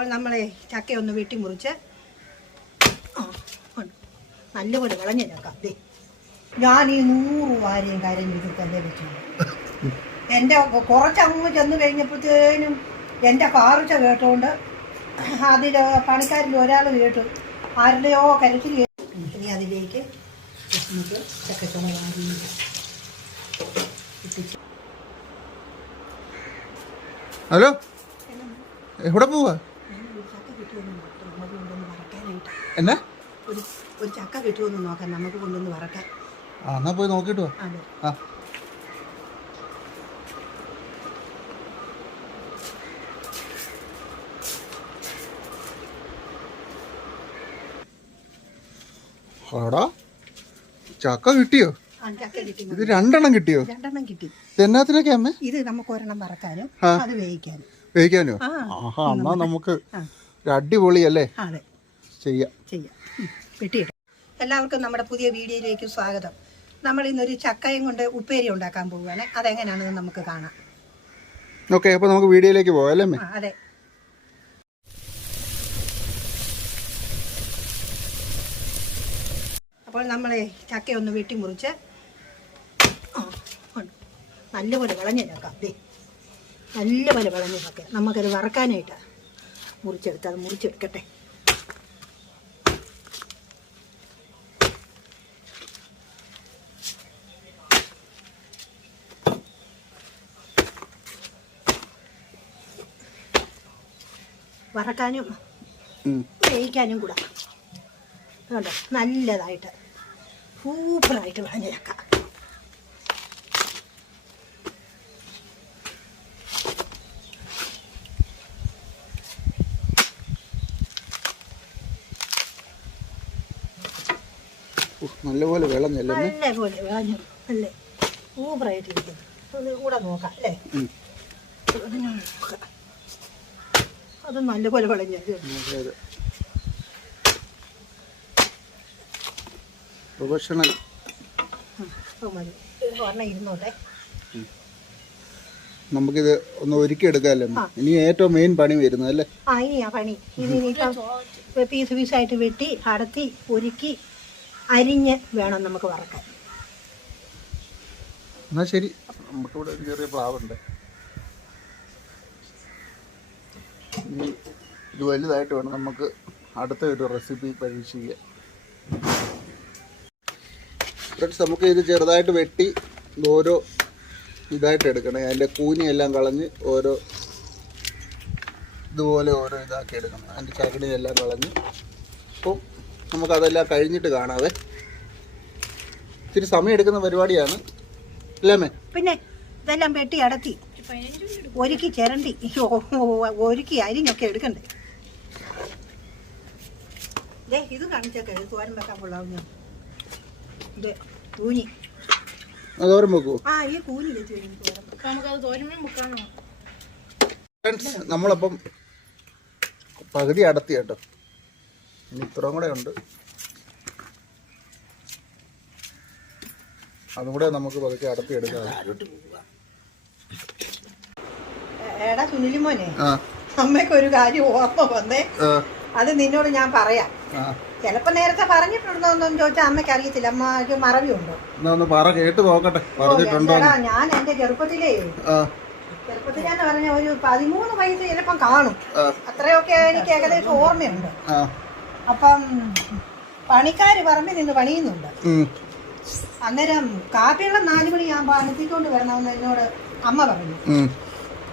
അപ്പോൾ നമ്മളെ ചക്കയൊന്ന് വെട്ടി മുറിച്ച് നല്ലപോലെ വിളഞ്ഞ ചക്ക. ദേ ഞാൻ ഈ 100 വാരയും കാര്യം ഇത് തന്നെ വെച്ചു. എൻ്റെ കുറച്ചങ്ങ് ചെന്ന് കഴിഞ്ഞപ്പോഴത്തേനും എൻ്റെ കാറുച്ച കേട്ടോണ്ട് അതിൽ പണിക്കാരിൽ ഒരാൾ കേട്ടു ആരുടെയോ കരച്ചിൽ കേട്ടു. ഇനി അതിലേക്ക് നമുക്ക് ചക്കച്ചുള വാരി ഇട്ടിച്ച്. ഹലോ, എവിടെ പോവാ? ചക്ക കിട്ടുമെന്ന് നമുക്ക് കൊണ്ടൊന്ന് വറക്കാനായിട്ട്. എന്നാ ഒരു ചക്ക കിട്ടുമെന്ന് നോക്കാൻ, നമുക്ക് കൊണ്ടൊന്ന് വറക്കാൻ. എന്നാ പോയി നോക്കിട്ട് വാ. അതെ. ആടാ ചക്ക കിട്ടിയോ? ഇത് 2 എണ്ണം കിട്ടിയോ? 2 എണ്ണം കിട്ടി. എന്നാത്തിനൊക്കെ അമ്മേ? ഇത് നമുക്ക് 1 എണ്ണം വറക്കാനും അത് വേവിക്കാനും. വേവിക്കാനോ? ആഹാ, എന്നാ നമുക്ക് അടിപൊളിയല്ലേ? അതെ, ചെയ്യാം. വെട്ടിയിട്ട് എല്ലാവർക്കും നമ്മുടെ പുതിയ വീഡിയോയിലേക്ക് സ്വാഗതം. നമ്മൾ ഇന്നൊരു ചക്കയും കൊണ്ട് ഉപ്പേരി ഉണ്ടാക്കാൻ പോവുകയാണ്. അതെങ്ങനെയാണെന്ന് നമുക്ക് കാണാം. ഓക്കെ, അപ്പോൾ നമുക്ക് വീഡിയോയിലേക്ക് പോകാം അല്ലേ? അതെ. അപ്പോൾ നമ്മളെ ചക്കയൊന്ന് വെട്ടി മുറിച്ച് നല്ലപോലെ വിളഞ്ഞ ചക്ക. ദേ നല്ലപോലെ വിളഞ്ഞ ചക്ക നമുക്കത് വറക്കാനായിട്ട് അത് മുറിച്ചെടുക്കട്ടെ. വറക്കാനും വേവിക്കാനും കൂടെ കണ്ടോ, നല്ലതായിട്ട് സൂപ്പറായിട്ട് വിളഞ്ഞ ചക്ക. നല്ലപോലെ വിളഞ്ഞല്ലേ? നല്ലപോലെ വിളഞ്ഞു, നല്ല സൂപ്പറായിട്ടിരിക്കുന്നു. അത് കൂടെ നോക്കാം അല്ലേ? അത് നല്ലപോലെ വിളഞ്ഞത് പ്രൊഫഷണൽ. ഇരുന്നോട്ടെ, നമുക്കിത് ഒന്ന് ഒരുക്കി എടുക്കാമല്ലേ? ഇനി ഏറ്റവും മെയിൻ പണി വരുന്നത് അല്ലേ? ഇനി ആ പണി ഇതിനിപ്പം പീസ് പീസായിട്ട് വെട്ടി അടത്തി ഒരുക്കി അരിഞ്ഞ് വേണം നമുക്ക് വറക്കാൻ. എന്നാ ശരി, നമുക്കിവിടെ ഒരു ചെറിയ പ്ലാവുണ്ട്. ഇത് വലുതായിട്ട് വേണം നമുക്ക് അടുത്ത ഒരു റെസിപ്പി പരീക്ഷിക്കാൻ. ഫ്രണ്ട്സ്, നമുക്ക് ഇത് ചെറുതായിട്ട് വെട്ടി ഓരോ ഇതായിട്ട് എടുക്കണം. അതിൻ്റെ കൂനിയെല്ലാം കളഞ്ഞ് ഓരോ ഇതുപോലെ ഓരോ ഇതാക്കി എടുക്കണം. അതിൻ്റെ ചകിടിയെല്ലാം കളഞ്ഞ്. അപ്പോൾ നമുക്കതെല്ലാം കഴിഞ്ഞിട്ട് കാണാവേ. ഇത്തിരി സമയം എടുക്കുന്ന പരിപാടിയാണ് അല്ലേ? പിന്നെ ഇതെല്ലാം വെട്ടി അടത്തി ഒരുക്കി ചിരണ്ടി ഒരുക്കി അരിഞ്ഞൊക്കെ എടുക്കണ്ടേ. ഇത് കാണിച്ചൊക്കെ തോരൻ വെക്കാൻ കൊള്ളാവുന്ന ഇത് കൂനി. തോരൻ വെക്കുവോ? ഈ കൂനി വെച്ച് നമുക്കത് തോരൻ വെക്കാനോ. ഫ്രണ്ട്സ്, നമ്മളപ്പം പകുതി അടത്തി കേട്ടോ. ഇനി ഇത്രയും കൂടെ ഉണ്ട്. അതും കൂടെ നമുക്ക് പതുക്കെ അടത്തി എടുക്കാം. എടാ സുനിലിമോനെ, അമ്മയ്ക്ക് ഒരു കാര്യം ഓർമ്മ വന്നേ. അത് നിന്നോട് ഞാൻ പറയാം. ചിലപ്പോ നേരത്തെ പറഞ്ഞിട്ടുണ്ടോന്നും ചോദിച്ചാൽ അമ്മയ്ക്ക് അറിയത്തില്ല. അമ്മക്ക് മറവി ഉണ്ടോ? ഞാൻ എന്റെ ചെറുപ്പത്തിലെന്ന് പറഞ്ഞ ഒരു 13 വയസ്സ് ചിലപ്പം കാണും. അത്രയൊക്കെ എനിക്ക് ഏകദേശം ഓർമ്മയുണ്ട്. അപ്പം പണിക്കാര് പറമ്പിൽ നിന്ന് പണിയുന്നുണ്ട്. അന്നേരം കാപ്പിയുള്ള 4 മണിയാകുമ്പോ അണുപ്പിക്കൊണ്ട് വരണമെന്ന് എന്നോട് അമ്മ പറഞ്ഞു.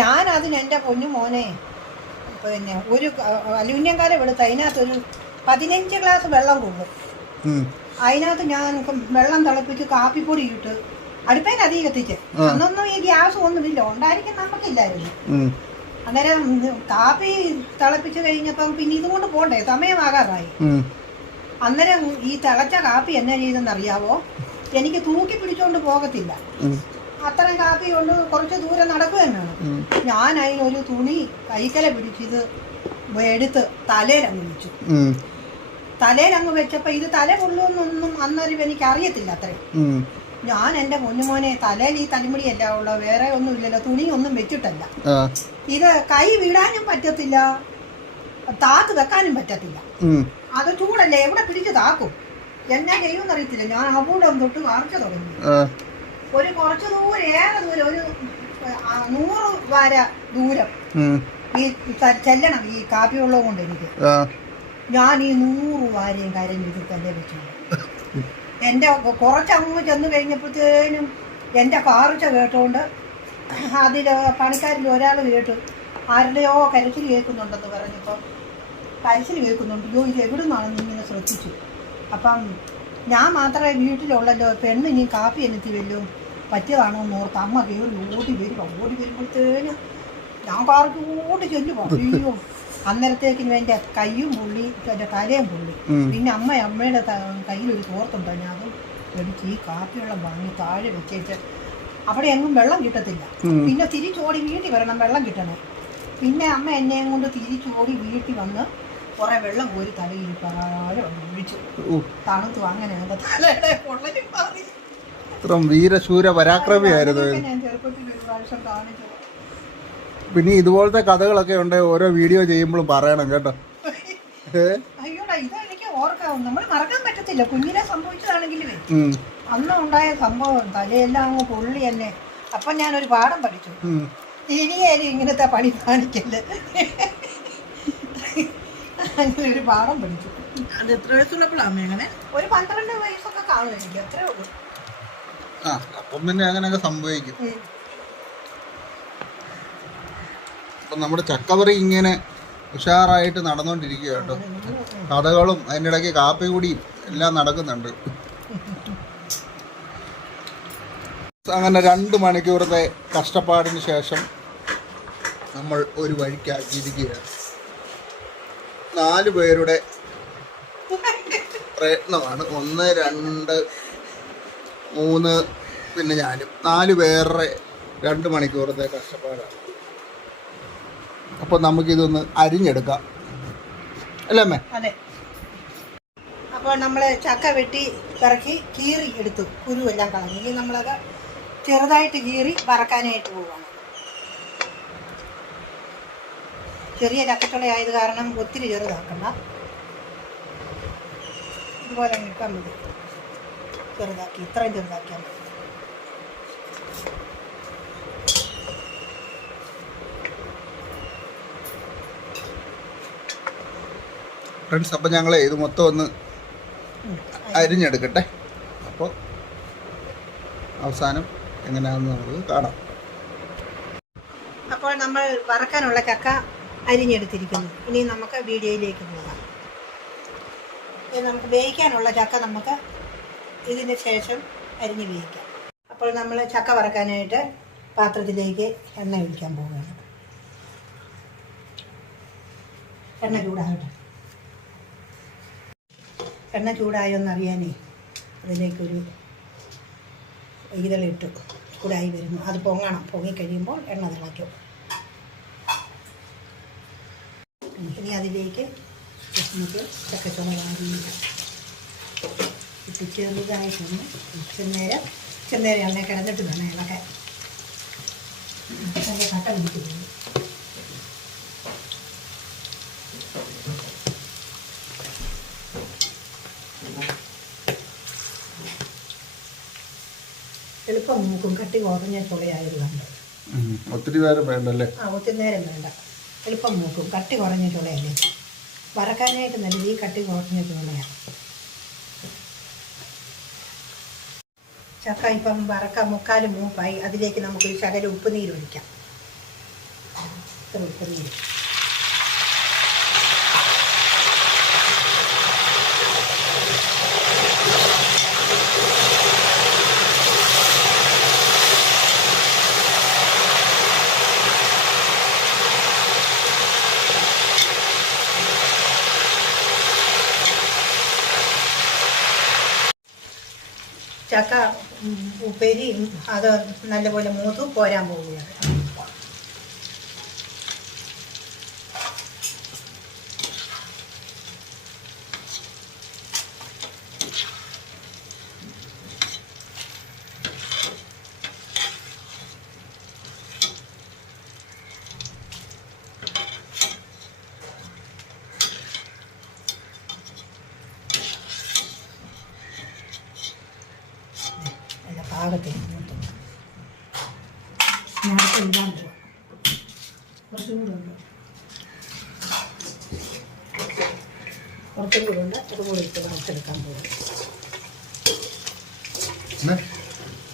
ഞാൻ അതിന് എൻ്റെ പൊന്നു മോനെ പിന്നെ ഒരു അലൂമിനിയം കാലം എടുത്ത് അതിനകത്തൊരു 15 ഗ്ലാസ് വെള്ളം കൊള്ളും. അതിനകത്ത് ഞാൻ വെള്ളം തിളപ്പിച്ച് കാപ്പിപ്പൊടി ഇട്ട് അടുപ്പേൽ അധികം കത്തിച്ച്. അന്നൊന്നും ഈ ഗ്യാസ് ഒന്നുമില്ല, ഉണ്ടായിരിക്കും നമുക്കില്ലായിരുന്നു. അന്നേരം കാപ്പി തിളപ്പിച്ച് കഴിഞ്ഞപ്പം പിന്നെ ഇതുകൊണ്ട് പോണ്ടേ, സമയമാകാറായി. അന്നേരം ഈ തിളച്ച കാപ്പി എന്നാ ചെയ്തെന്നറിയാവോ? എനിക്ക് തൂക്കി പിടിച്ചോണ്ട് പോകത്തില്ല. അത്രയും കാപ്പി കൊണ്ട് കുറച്ച് ദൂരം നടക്കുക തന്നെയാണ്. ഞാൻ അതിനൊരു തുണി കൈക്കല പിടിച്ചിത് എടുത്ത് തലയിലങ്ങ് വെച്ചു. തലയിലങ്ങ് വെച്ചപ്പോ ഇത് തല കൊള്ളുമെന്നൊന്നും അന്നേരം എനിക്ക് അറിയത്തില്ല അത്രയും. ഞാൻ എന്റെ പൊന്നുമോനെ തലയിൽ ഈ തലിമുടിയല്ല ഉള്ള, വേറെ ഒന്നും ഇല്ലല്ലോ, തുണി ഒന്നും വെച്ചിട്ടല്ല. ഇത് കൈ വിടാനും പറ്റത്തില്ല, താത്ത് വെക്കാനും പറ്റത്തില്ല. അത് ചൂടല്ലേ, എവിടെ പിടിച്ച് താക്കും. എന്നാ ചെയ്യുമെന്ന് അറിയത്തില്ല. ഞാൻ അവിടെ തൊട്ട് കാണിച്ചു തുടങ്ങി. ഒരു കുറച്ച് ദൂരം, ഏറെ ദൂരം, ഒരു 100 വാര ദൂരം ഈ ചെല്ലണം ഈ കാപ്പി വെള്ളം കൊണ്ട് എനിക്ക്. ഞാൻ ഈ 100 വാരയും കരഞ്ഞിട്ട് തന്നെ വെച്ചു. എൻ്റെ കുറച്ചങ്ങ് ചെന്ന് കഴിഞ്ഞപ്പോഴത്തേനും എൻ്റെ കാറിച്ച കേട്ടോണ്ട് അതിൽ പണിക്കാരിൽ ഒരാൾ കേട്ടു, ആരുടെയോ കരച്ചിൽ കേൾക്കുന്നുണ്ടെന്ന് പറഞ്ഞപ്പോൾ കരച്ചിൽ കേൾക്കുന്നുണ്ട്. അയ്യോ ഇത് എവിടെ നിന്നാണെന്ന് ഇങ്ങനെ ശ്രദ്ധിച്ചു. അപ്പം ഞാൻ മാത്രമേ വീട്ടിലുള്ളല്ലോ, പെണ്ണ് ഇനി കാപ്പി എനിക്ക് വല്ലതും പറ്റിയതാണോ എന്ന് ഓർത്ത് അമ്മ കയറി ഓടി വരുമ്പോഴത്തേനും ഞാൻ കാർക്ക് ഓടി ചെല്ലുമോ. അയ്യോ അന്നേരത്തേക്കിനും എൻ്റെ കയ്യും പൊള്ളി, എൻ്റെ തലയും പൊള്ളി. പിന്നെ അമ്മയുടെ കയ്യിലൊരു തോർത്തുണ്ട്, ഞാൻ അതും എടുത്ത് ഈ കാപ്പിവെള്ളം വാങ്ങി താഴെ വെച്ചേച്ച് അവിടെ എങ്ങും വെള്ളം കിട്ടത്തില്ല. പിന്നെ തിരിച്ചോടി വീട്ടിൽ വരണം, വെള്ളം കിട്ടണം. പിന്നെ അമ്മ എന്നെയും കൊണ്ട് തിരിച്ചോടി വീട്ടിൽ വന്ന് കുറെ വെള്ളം കോരി തലയിൽ താഴെ ഒഴിച്ചു. തണുത്തു. അങ്ങനെ തലയുടെ പൊള്ളലും മാറി. വീരശൂര പരാക്രമിയായിരുന്നു. ഞാൻ ചെറുപ്പത്തിൽ ഒരു പ്രാവശ്യം കാണിച്ചത്. പിന്നെ ഇതുപോലത്തെ കഥകളൊക്കെ ഉണ്ട്, ഓരോ വീഡിയോ ചെയ്യുമ്പോഴും പറയണം കേട്ടോ. അയ്യോടാ, ഇതെനിക്ക് ഓർക്കാം, നമ്മൾ മറക്കാൻ പറ്റത്തില്ല. കുഞ്ഞിനെ സംഭവിച്ചതാണെങ്കിലേ അന്ന് ഉണ്ടായ സംഭവം തലയെല്ലാം അങ്ങ് പൊള്ളി തന്നെ. അപ്പൊ ഞാനൊരു പാഠം പഠിച്ചു, ഇനിയായാലും ഇങ്ങനത്തെ പണി കാണിക്കല്. അങ്ങനെ ഒരു പാഠം പഠിച്ചു. അത് എത്ര വയസ്സുള്ളപ്പോഴാണ് അങ്ങനെ? ഒരു 12 വയസ്സൊക്കെ കാണും എനിക്ക്, അത്രേ ഉള്ളൂ. അപ്പം പിന്നെ അങ്ങനെയൊക്കെ സംഭവിക്കും. അപ്പം നമ്മുടെ ചക്കവറി ഇങ്ങനെ ഉഷാറായിട്ട് നടന്നുകൊണ്ടിരിക്കുക കേട്ടോ. കഥകളും അതിൻ്റെ ഇടയ്ക്ക് കാപ്പി കുടിയും എല്ലാം നടക്കുന്നുണ്ട്. അങ്ങനെ 2 മണിക്കൂറത്തെ കഷ്ടപ്പാടിന് ശേഷം നമ്മൾ ഒരു വഴിക്കാക്കിയിരിക്കുകയാണ്. 4 പേരുടെ പ്രയത്നമാണ്. 1, 2, 3, പിന്നെ ഞാനും. 4 പേരുടെ 2 മണിക്കൂറത്തെ കഷ്ടപ്പാടാണ്. അപ്പോൾ നമുക്കിതൊന്ന് അരിഞ്ഞെടുക്കാം അല്ലേ അമ്മേ? അതെ. അപ്പോൾ നമ്മൾ ചക്ക വെട്ടി ഇറക്കി കീറി എടുത്തു, കുരുവെല്ലാം കളഞ്ഞു. ഇനി നമ്മളത് ചെറുതായിട്ട് കീറി വറക്കാനായിട്ട് പോവുകയാണ്. ചെറിയ ചക്കച്ചുളയായത് കാരണം ഒത്തിരി ചെറുതാക്കണ്ട, ഇതുപോലെ നിൽക്കാൻ മതി. ചെറുതാക്കി, ഇത്രയും ചെറുതാക്കിയാൽ മതി. ഫ്രണ്ട്സ്, അപ്പം ഞങ്ങൾ ഇത് മൊത്തം ഒന്ന് അരിഞ്ഞെടുക്കട്ടെ. അപ്പോൾ അവസാനം എങ്ങനെയാണെന്ന് നമുക്ക് കാണാം. അപ്പോൾ നമ്മൾ വറക്കാനുള്ള ചക്ക അരിഞ്ഞെടുത്തിരിക്കുന്നു. ഇനി നമുക്ക് വീഡിയോയിലേക്ക് പോകാം. നമുക്ക് വേവിക്കാനുള്ള ചക്ക നമുക്ക് ഇതിന് ശേഷം അരിഞ്ഞ് വേവിക്കാം. അപ്പോൾ നമ്മൾ ചക്ക വറക്കാനായിട്ട് പാത്രത്തിലേക്ക് എണ്ണ ഒഴിക്കാൻ പോവുകയാണ്. എണ്ണ ചൂടാകട്ടെ. എണ്ണ ചൂടായോന്നറിയാനേ അതിലേക്കൊരു ഈതളിട്ടു ചൂടായി വരുന്നു. അത് പൊങ്ങണം. പൊങ്ങിക്കഴിയുമ്പോൾ എണ്ണ തിളയ്ക്കും. ഇനി അതിലേക്ക് നമുക്ക് ചക്കച്ചുള ഇട്ട് ചെറുതായിട്ടൊന്ന് ചെന്നേരം എണ്ണ കിടന്നിട്ട് വേണം ഇളക്കാൻ. അതിൻ്റെ കട്ട പിടിക്കുന്നു. എളുപ്പം മൂക്കും. കട്ടി കുറഞ്ഞ ചുളയായത് കണ്ട് ഒത്തിരി നേരം വേണ്ടല്ലേ? ഒത്തിരി നേരം വേണ്ട, എളുപ്പം മൂക്കും. കട്ടി കുറഞ്ഞ ചുളയല്ലേ, വറക്കാനായിട്ട് നല്ലത് ഈ കട്ടി കുറഞ്ഞ ചുളയാണ്. ചക്ക ഇപ്പം വറക്കാൻ 3/4 മൂപ്പായി. അതിലേക്ക് നമുക്കൊരു ശകലം ഉപ്പുനീര് ഒഴിക്കാം. ഉപ്പുനീര് ചക്ക ഉപ്പേരി അത് നല്ലപോലെ മൂത്തു പോരാൻ പോവുകയാണ്. ഞാനിപ്പോൾ ഇടാൻ പോവാം. കുറച്ചും കൂടെ ഉണ്ട്, കുറച്ചും കൂടെ ഉണ്ട്. അതുകൂടെ ഇട്ട് വറുത്തെടുക്കാൻ പോകും.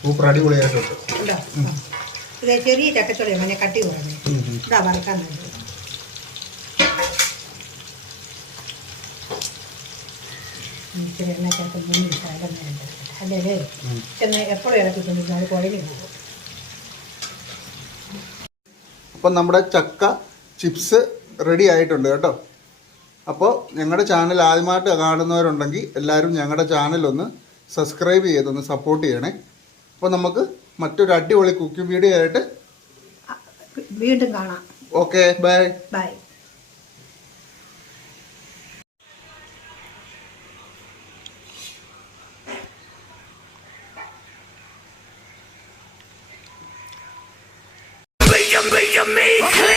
സൂപ്പർ അടിപൊളിയായിട്ടുണ്ട്. ഉണ്ടോ? ഇത് ചെറിയ ചക്കച്ചോളി അങ്ങനെ കട്ടി കുറഞ്ഞു. ഇതാ വറുക്കാൻ വേണ്ടി. ഇച്ചിരി എണ്ണക്കകത്ത് മുന്നിൽ അല്ലേ ചെന്ന് എപ്പോഴും ഇളക്കിക്കൊണ്ടിരുന്നാൽ അത് കുഴഞ്ഞു പോകും. അപ്പം നമ്മുടെ ചക്ക ചിപ്സ് റെഡി ആയിട്ടുണ്ട് കേട്ടോ. അപ്പോൾ ഞങ്ങളുടെ ചാനൽ ആദ്യമായിട്ട് കാണുന്നവരുണ്ടെങ്കിൽ എല്ലാവരും ഞങ്ങളുടെ ചാനലൊന്ന് സബ്സ്ക്രൈബ് ചെയ്തൊന്ന് സപ്പോർട്ട് ചെയ്യണേ. അപ്പോൾ നമുക്ക് മറ്റൊരു അടിപൊളി കുക്കിംഗ് വീഡിയോ ആയിട്ട് വീണ്ടും കാണാം. Okay, bye bye. Make you me.